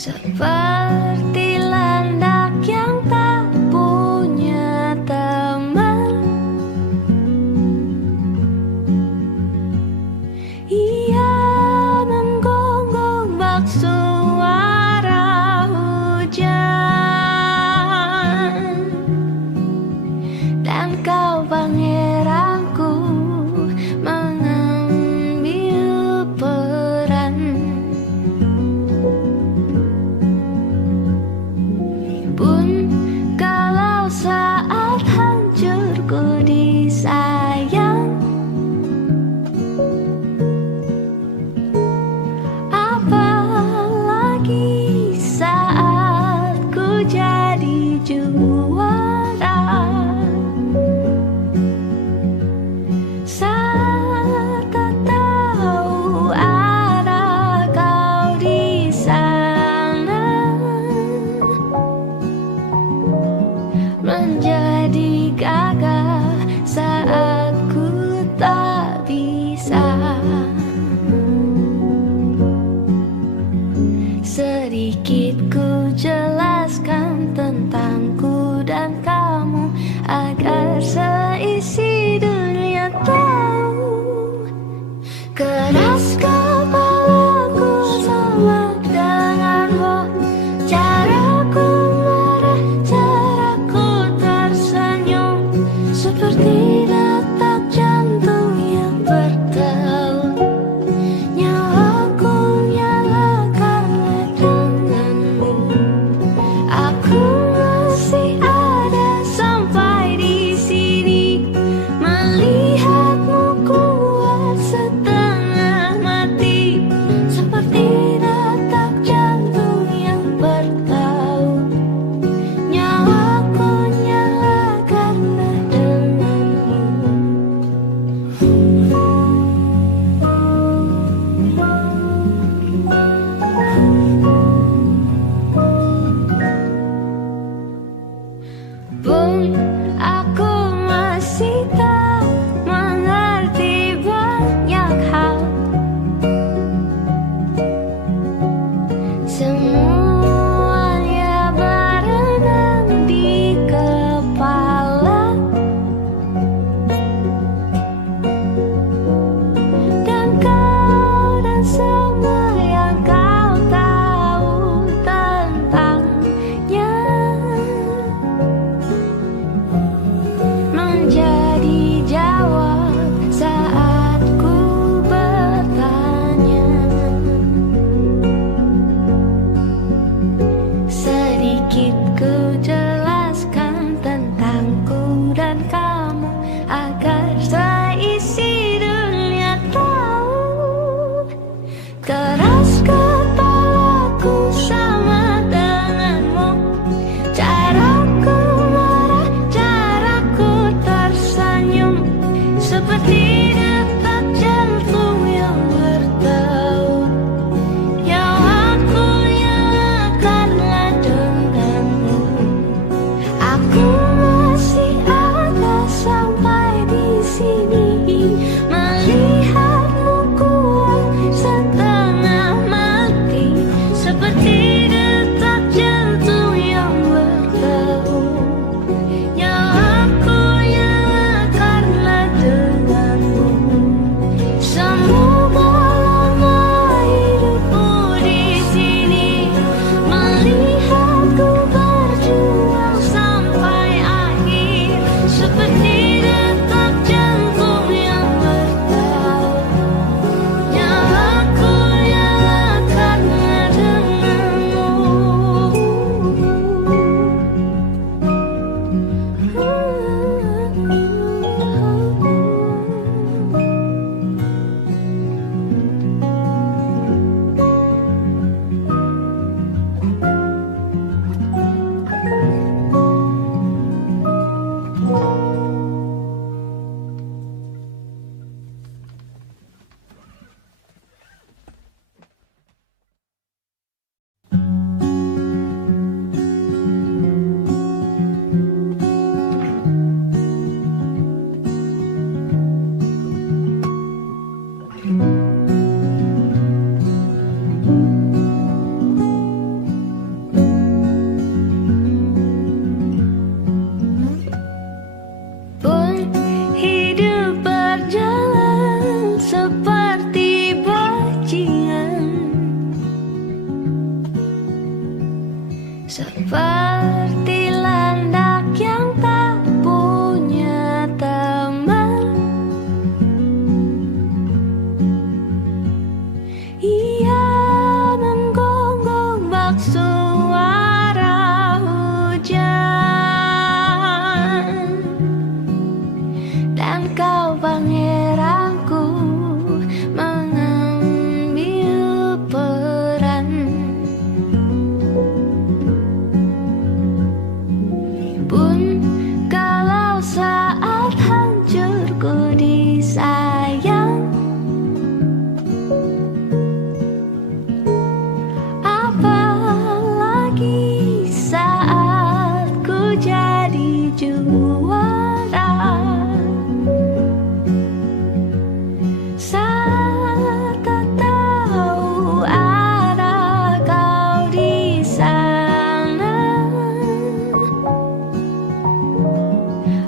Seperti landak yang tak punya teman, ia menggonggong bak suara hujan. Dan kau pangeranku mengambil peran. Pun kalau saat hancurku disayang, apalagi saat ku jadi juara. Saat tak tahu arah kau di sana, menjadi gagah saat ku tak bisa. Sedikit ku jelaskan tentangku dan kamu, agar seisi dunia tahu. Keras kepalaku sama denganmu, caraku marah, caraku tersenyum, seperti detak jantung yang berdeut. Nyawaku nyalakan denganmu. seperti landak yang tak punya teman. Ia menggonggong bak suara hujan, dan kau pangeranku mengambil peran. Pun kalau saat hancurku disayang, apalagi saat ku jadi juara. Saat tak tahu arah kau di sana,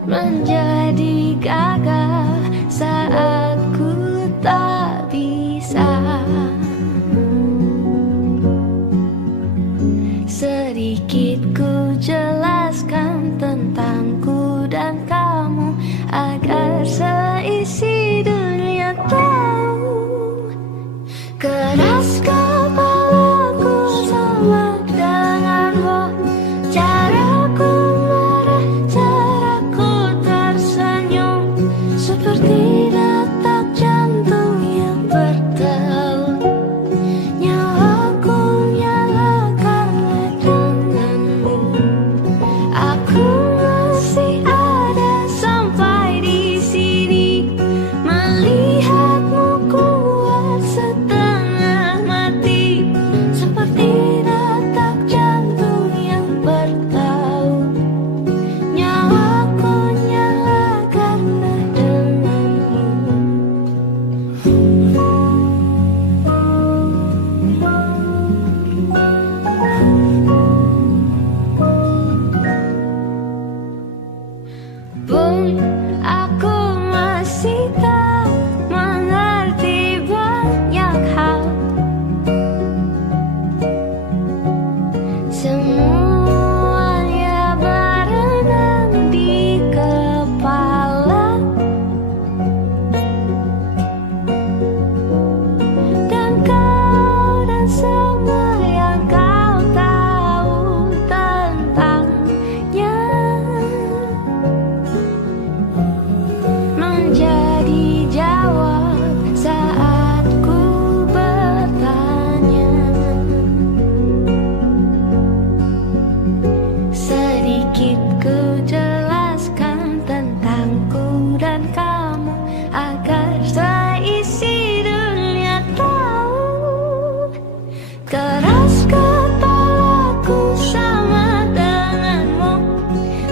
menjadi gagah saat ku tak bisa. Sedikit ku jelaskan tentangku dan kamu, agar seisi dunia tahu. Keras kepalaku sama denganmu, caraku marah, caraku tersenyum, seperti detak jantung yang berdeut. Nyawaku nyala karena denganmu. Aku masih ada sampai di sini, melihatmu kuat setengah mati, seperti detak jantung yang bertaut. Nyawaku nyala karena denganmu. Pun aku masih tak mengerti banyak hal. Semuanya berenang di kepala, dan kau dan semua yang kau tahu tentangnya menjadi jawab saat ku bertanya. Sedikit ku jelaskan tentangku dan kamu, agar seisi dunia tahu. Keras kepalaku sama denganmu,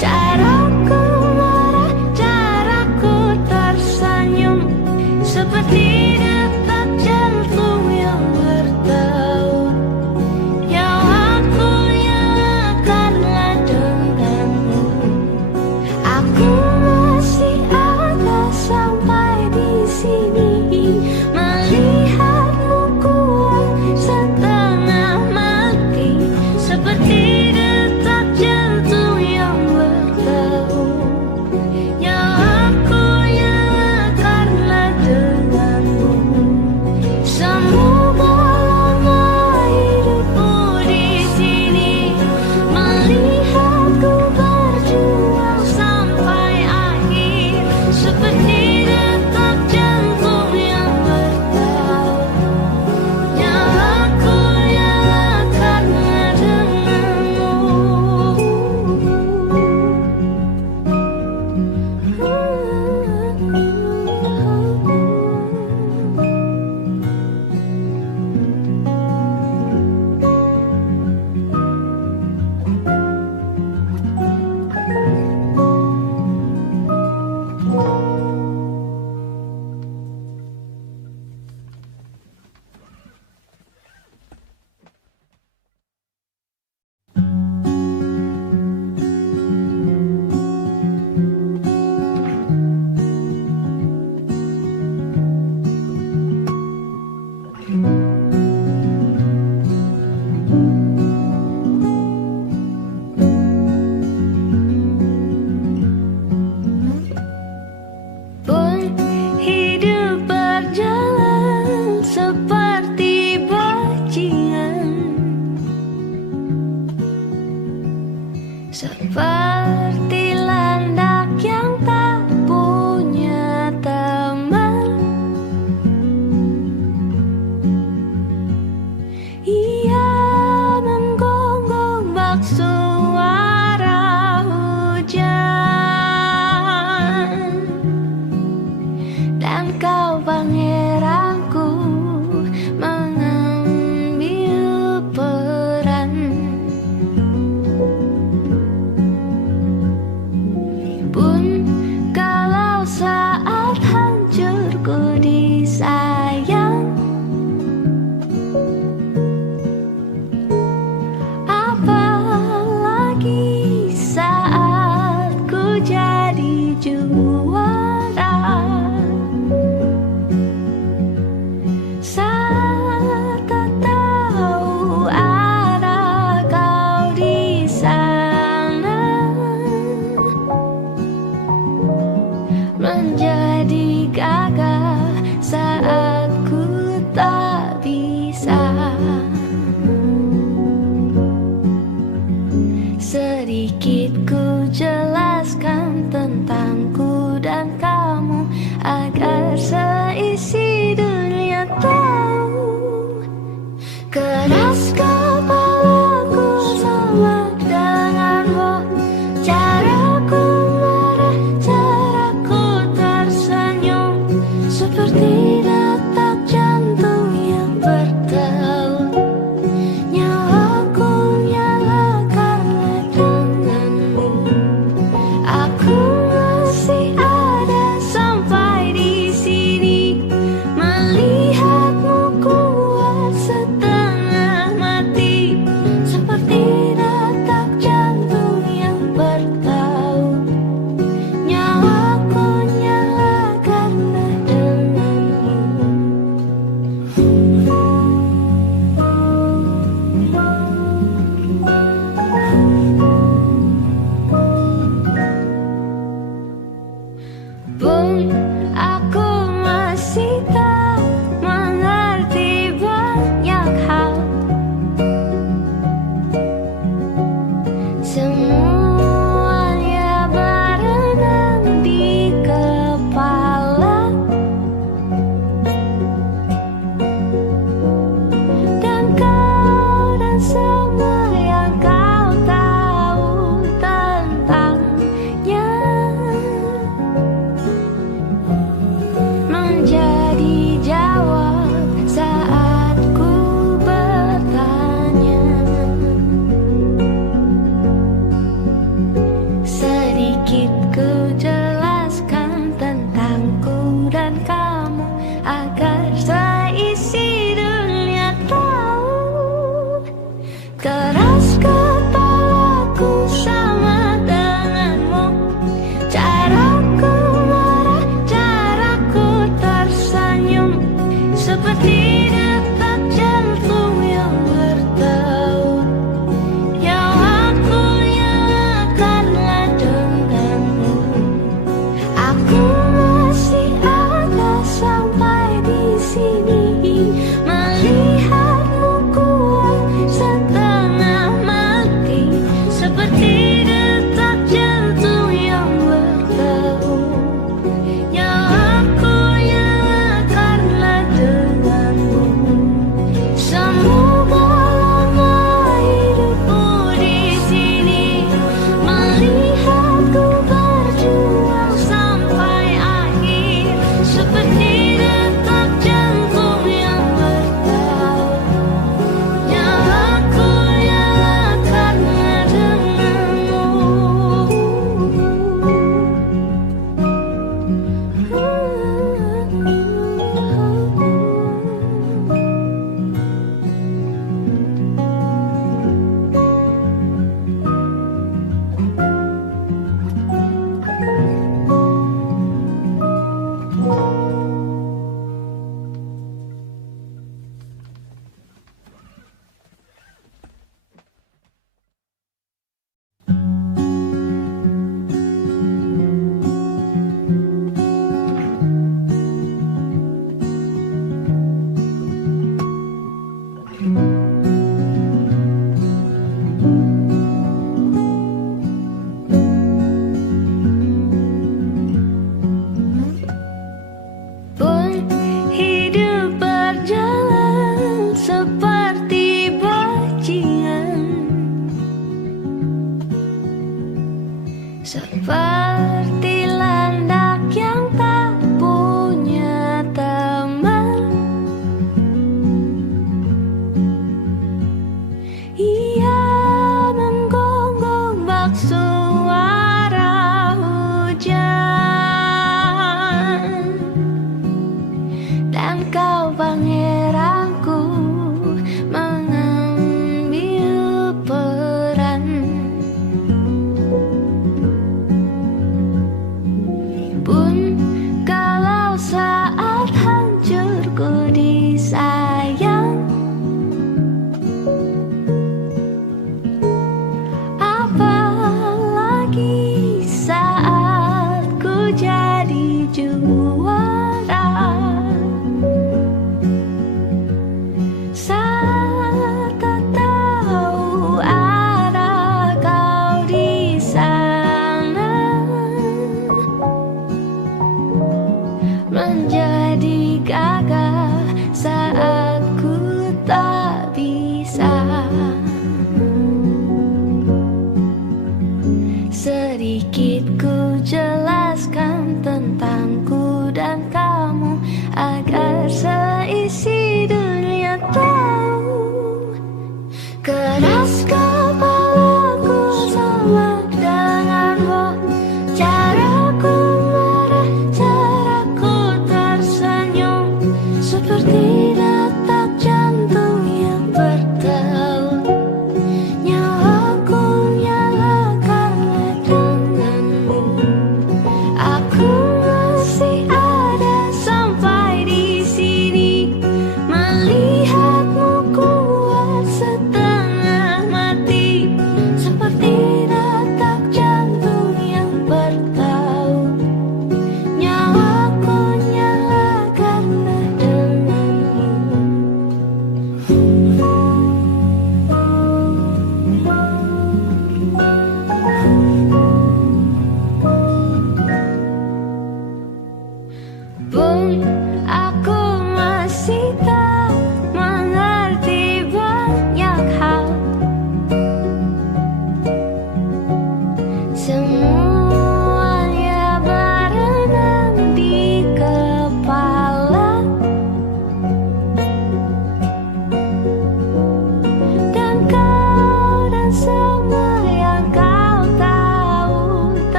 caraku marah, caraku tersenyum, seperti detak jantung yang berdeut. Nyawaku nyala karena denganmu. Aku masih ada sampai di sini, melihatmu kuat setengah seperti landak yang tak punya teman. Ia menggonggong bak suara hujan, dan kau pangeranku mengambil peran. Pun kalau saat hancurku disayang, apalagi saat ku jadi juara. Saat tak tahu arah kau di sana, menjadi gagah saat ku tak bisa. Sedikit ku jelaskan tentangku dan kamu, agar seisi dunia tahu. Keras kepalaku sama denganmu, caraku marah, caraku tersenyum, seperti detak jantung yang berdeut. Nyawaku nyalakanlah denganmu. Aku masih ada sampai di sini, melihatmu kuat setengah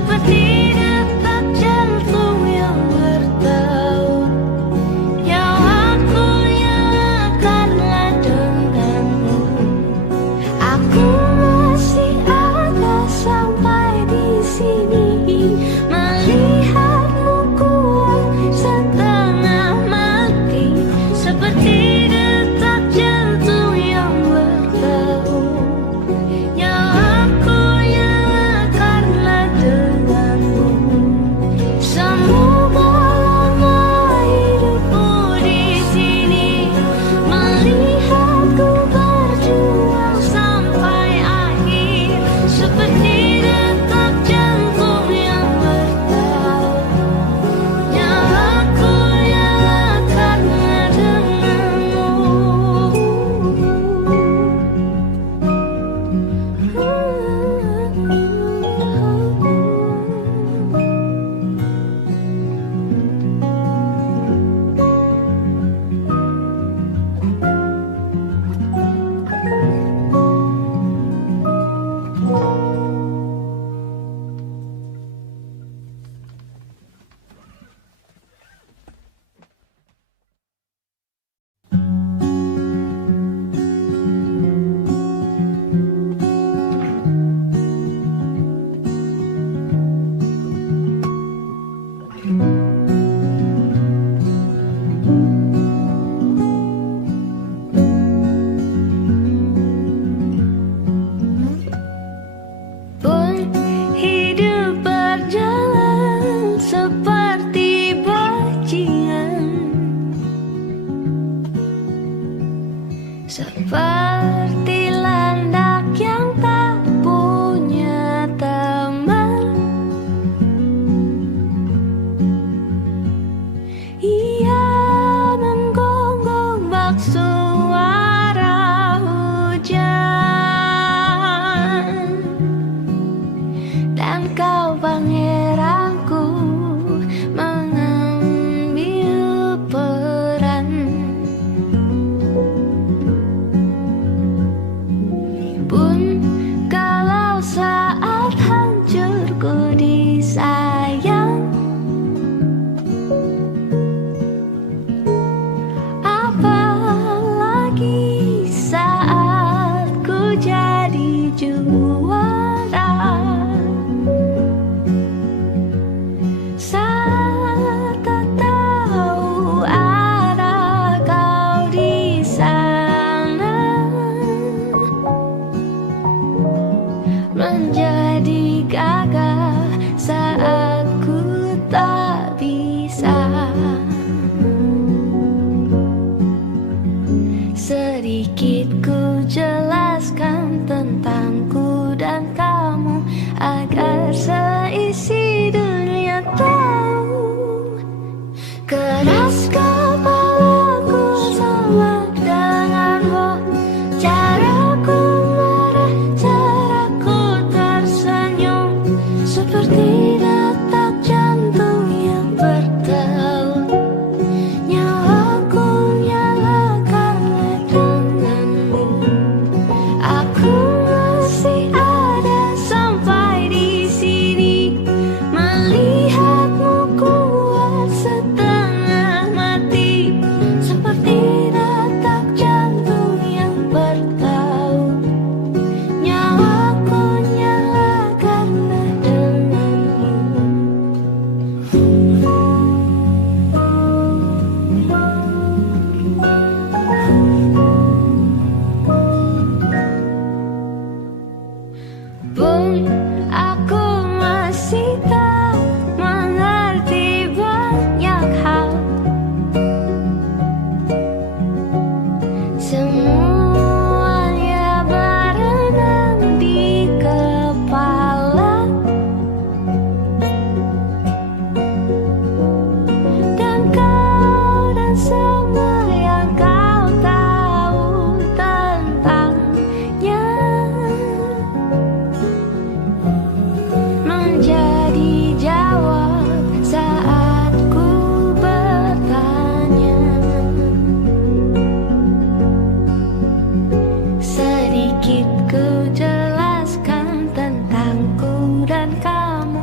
seperti detak jantung yang bertaut. Nyawaku nyalakanlah denganmu. Aku masih ada sampai di sini, melihatmu kuat setengah mati, seperti detak jantung yang bertaut. Nyawaku nyalakanlah denganmu. Semoga lama hidupku di sini, melihatku berjuang sampai akhir, seperti detak jantung yang bertaut. Nyawaku nyalakanlah denganmu. Pun hidup berjalan seperti bajingan, seperti landak yang tak punya teman. Ia menggonggong bak suara hujan, dan kau pangeranku mengambil peran. Pun kalau saat hancurku disayang, apalagi saat ku jadi juara. Saat tak tahu arah kau di sana, menjadi gagah saat ku tak bisa. Sedikit ku jelaskan tentangku dan kamu, agar seisi dunia tahu. Keras kepalaku sama denganmu, caraku marah, caraku tersenyum, seperti detak jantung yang bertaut. Nyawaku nyalakanlah denganmu. Aku masih ada sampai di sini, melihatmu kuat setengah mati, seperti detak jantung yang bertaut. Nyawaku nyalakanlah denganmu. Pun aku masih tak mengerti banyak hal. Semuanya berenang di kepala, dan kau dan semua yang kau tahu tentangnya menjadi jawab saat ku bertanya. Sedikit ku jelaskan tentangku dan kamu,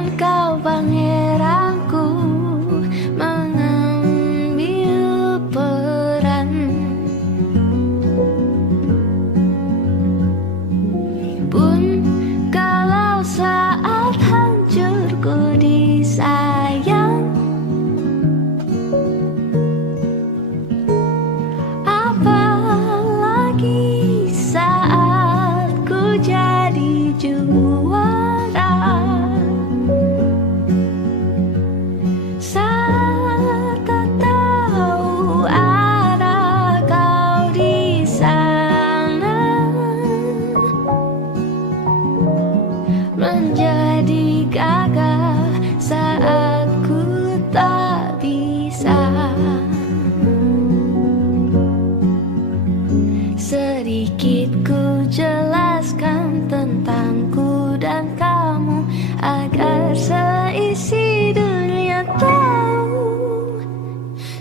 dan kau pangeranku mengambil peran. Pun kalau saat hancurku disayang, apalagi saat ku jadi juara. Saat tak tahu arah kau di sana, menjadi gagah saat ku tak bisa. Sedikit ku jelaskan tentangku dan kamu, agar seisi dunia tahu.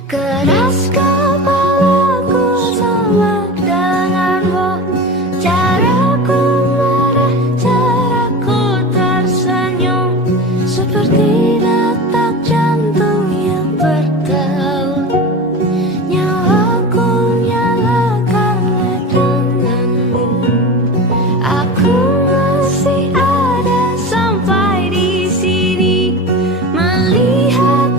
Keras kepalaku sama denganmu, caraku marah, caraku tersenyum, seperti detak jantung yang berdeut. Nyawaku nyalakan denganmu, aku masih ada sampai di sini, melihat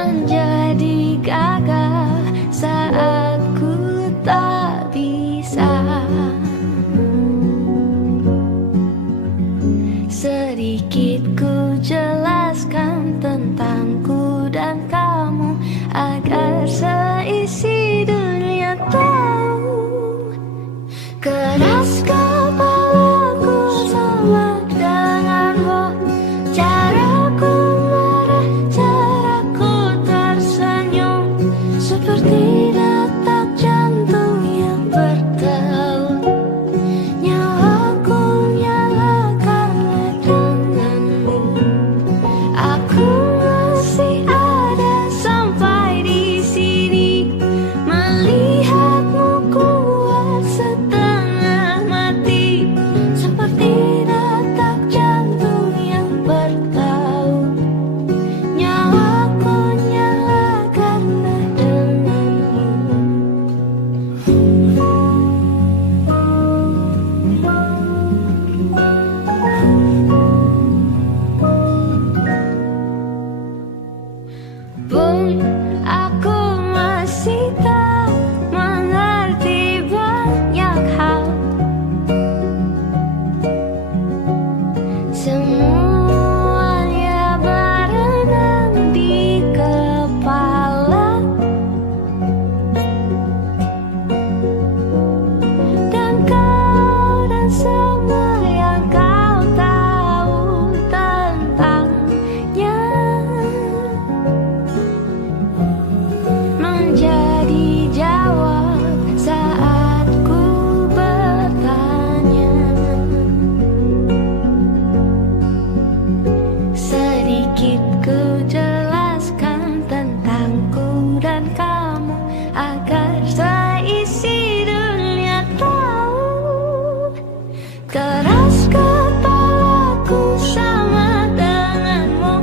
menjadi gagah saat ku tak bisa. Sedikit ku jelaskan tentangku dan kamu agar seisi dunia tahu. Keras kepalaku sama denganmu, caraku marah, caraku tersenyum, seperti detak jantung yang bertaut. Nyawaku nyala karena denganmu. Aku masih ada sampai di sini, melihatmu kuat setengah mati, seperti detak jantung yang bertaut. Nyawaku nyala karena denganmu. Pun aku masih tak mengerti banyak hal. Semuanya berenang di kepala, dan kau dan semua yang kau tahu tentangnya menjadi jawab saat ku bertanya. Sedikit ku jelaskan tentangku dan kamu agar seisi dunia tahu. Keras kepalaku sama denganmu,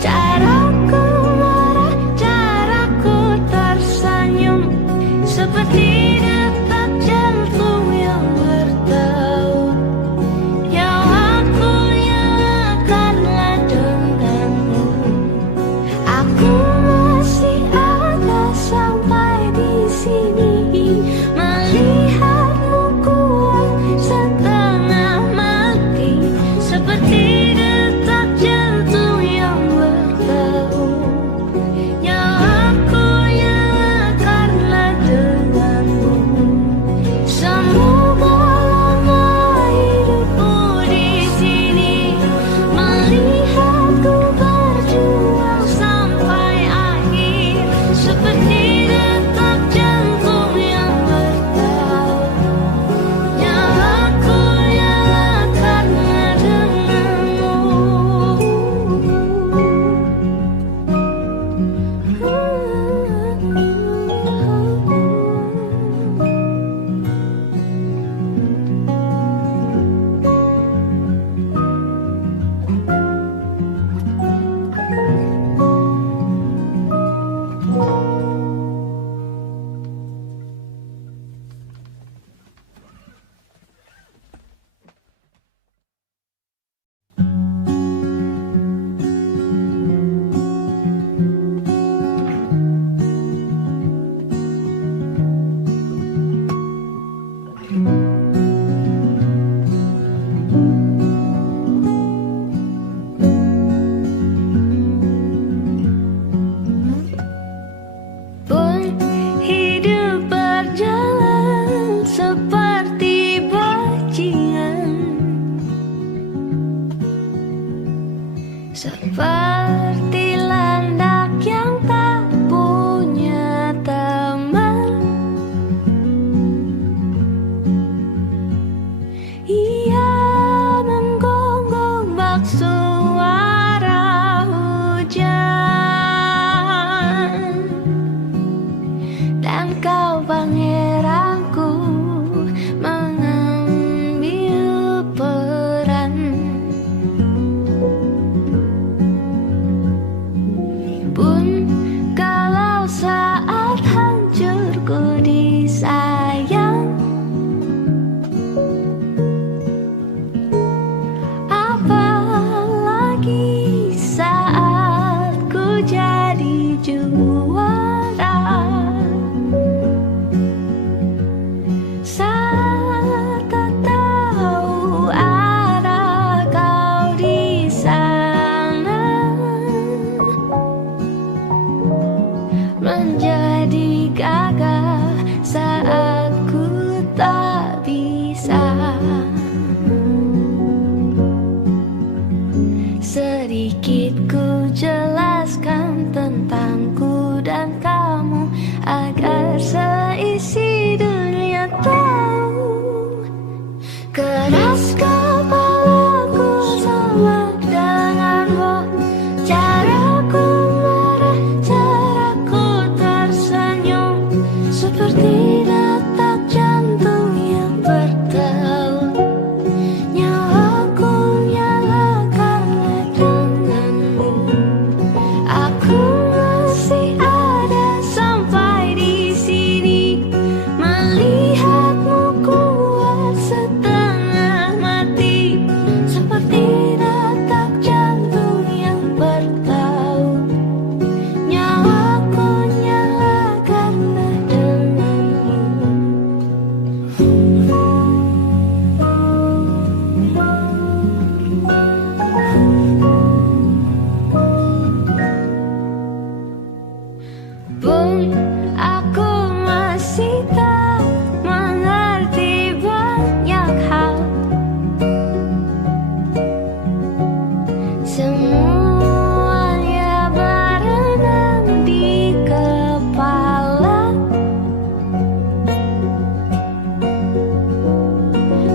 caraku marah, caraku tersenyum, seperti detak jantung yang bertaut. Nyawaku nyala karena denganmu. Aku masih ada sampai di sini, melihatmu kuat setengah mati, seperti detak jantung yang bertaut. Nyawaku nyala karena denganmu. Semoga lama hidupku di sini, melihatku berjuang sampai juara. Saat tak tahu arah kau di sana, menjadi gagah saat ku tak bisa. Sedikit ku jelaskan tentangku dan kamu, agar seisi dunia tahu. Keras kepalaku sama denganmu, caraku marah, caraku tersenyum, seperti detak jantung yang berdeut. Nyawaku nyala karena denganmu. Aku masih ada sampai di sini, melihatmu kuat setengah mati, seperti detak jantung yang bertaut. Nyawaku nyala karena denganmu. Pun aku masih tak mengerti banyak hal. Semuanya berenang di kepala,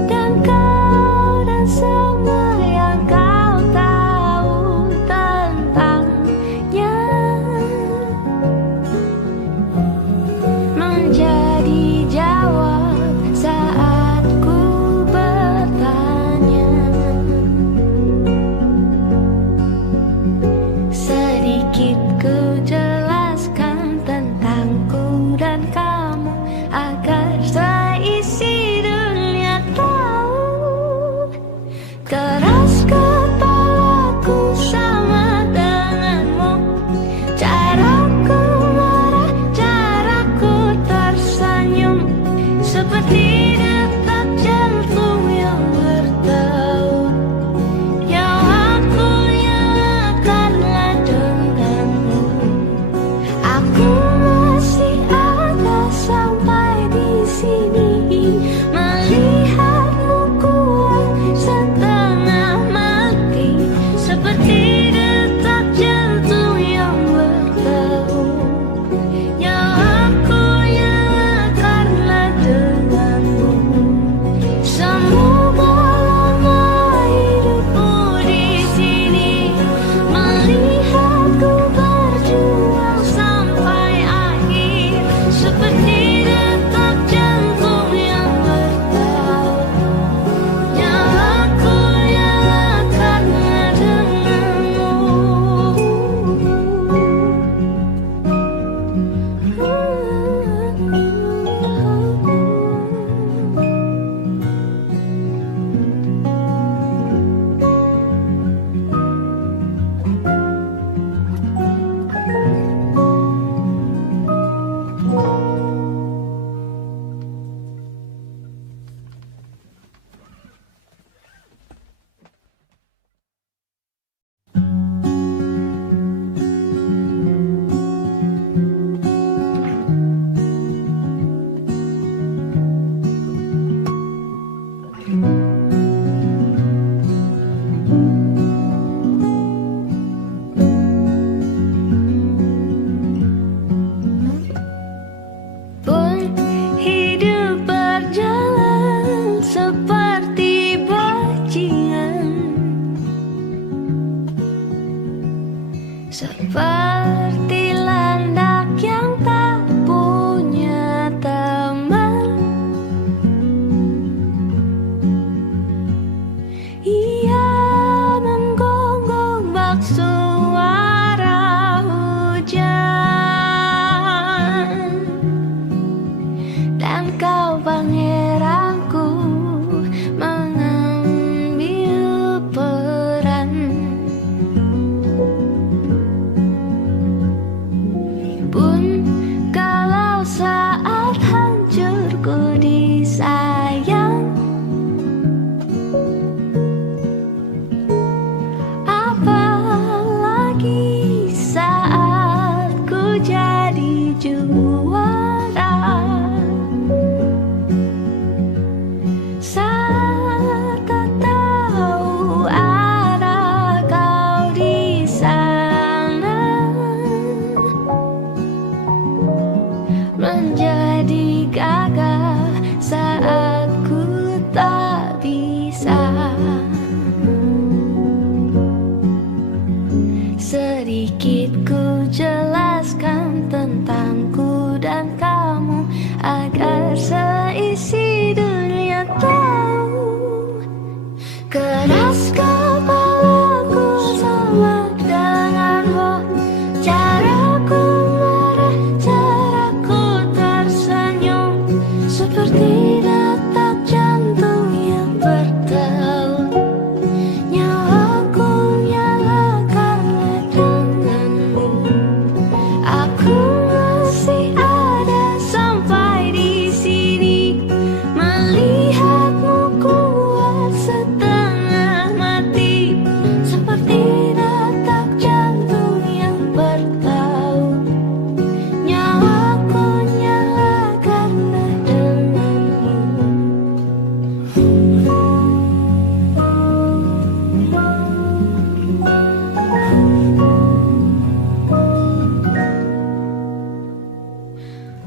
dan kau dan semua yang kau tahu tentangnya. Pun kalau saat hancurku disayang, apalagi saat ku jadi juara. Saat tak tahu arah kau di sana, menjadi gagah saat ku tak bisa. Sedikit ku jelaskan tentangku dan kamu agar seisi dunia tahu. Keras kepalaku sama denganmu, caraku marah, caraku tersenyum, seperti detak jantung yang bertaut. Nyawaku nyala karena denganmu. Aku masih ada sampai di sini, melihatmu kuat setengah mati, seperti detak jantung yang bertaut. Nyawaku nyala karena denganmu.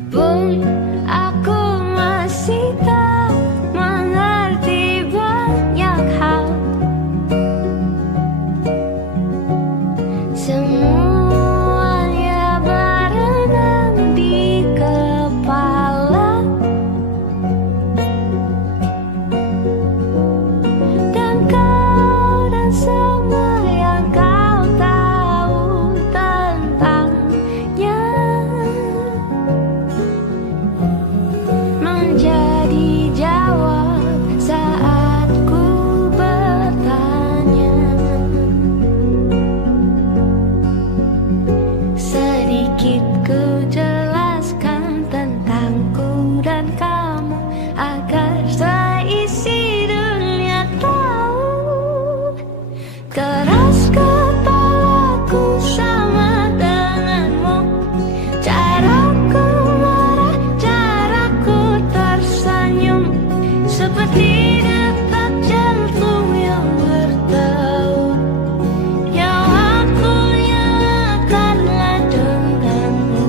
Pun aku masih tak mengerti banyak hal. Semuanya berenang di kepala, dan kau dan semua yang kau tahu tentangnya menjadi jawab saat ku bertanya. Sedikit ku jelaskan tentangku dan kamu agar seisi dunia tahu. Keras kepalaku sama denganmu, caraku marah, caraku tersenyum, seperti detak jantung yang bertaut. Nyawaku nyala karena denganmu.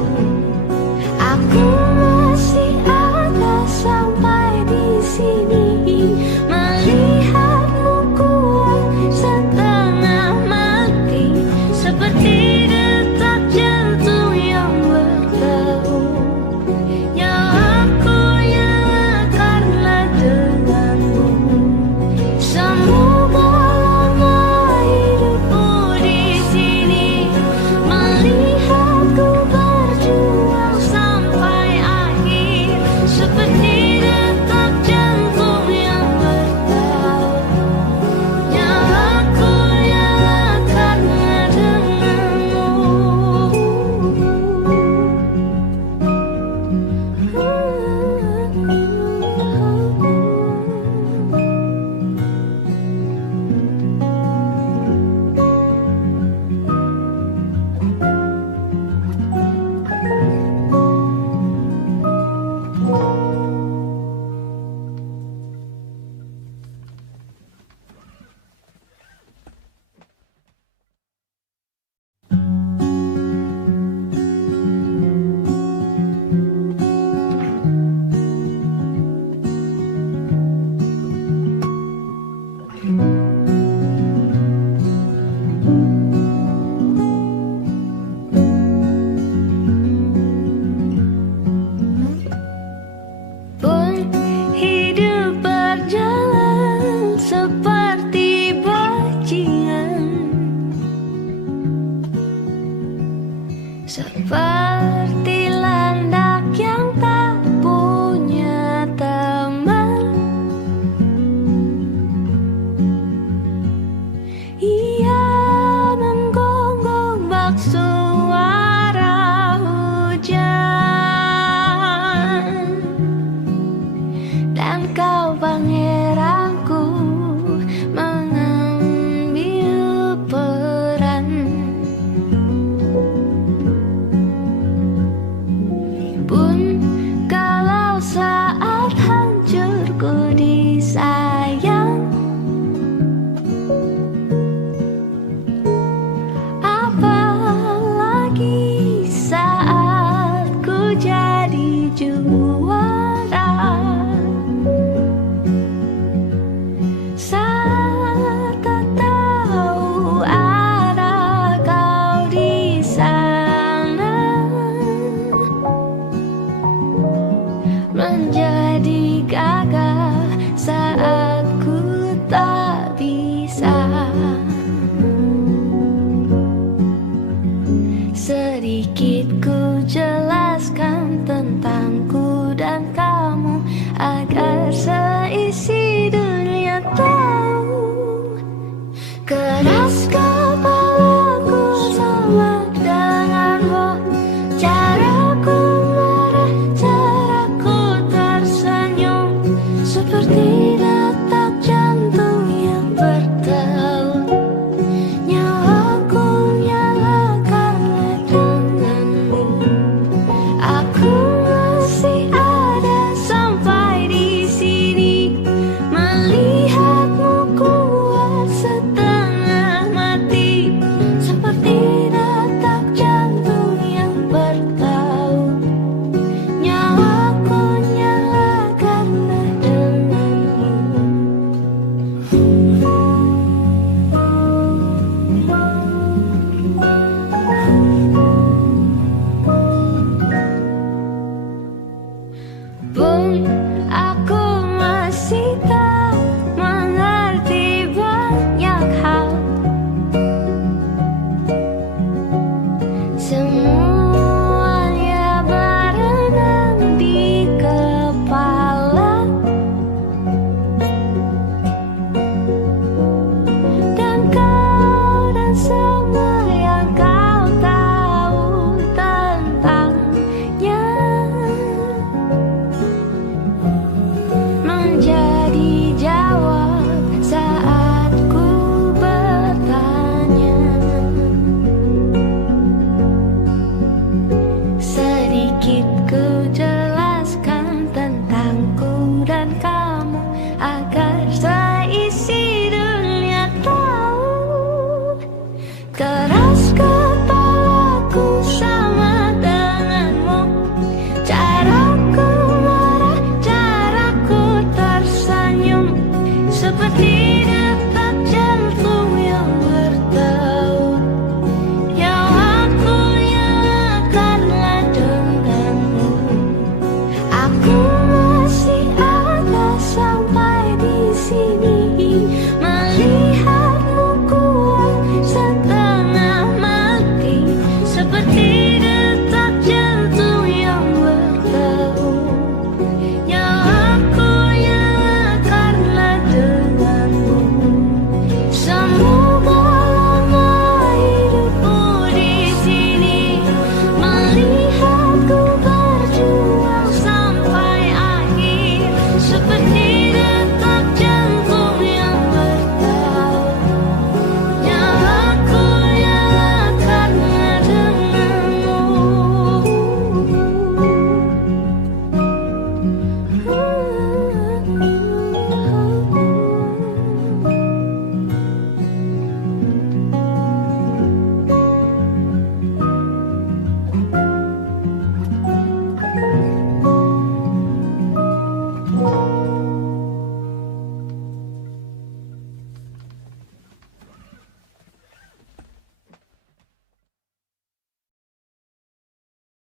Aku masih ada sampai di sini, melihatmu kuat setengah mati, seperti detak jantung yang bertaut. Nyawaku nyala karena denganmu. Semoga lama hidupku di sini, melihatku berjuang sampai akhir, seperti detak jantung yang bertaut. Nyawaku nyala karena denganmu. Pun hidup berjalan seperti bajingan, seperti landak yang tak punya teman. Ia menggonggong bak suara hujan. berjalan.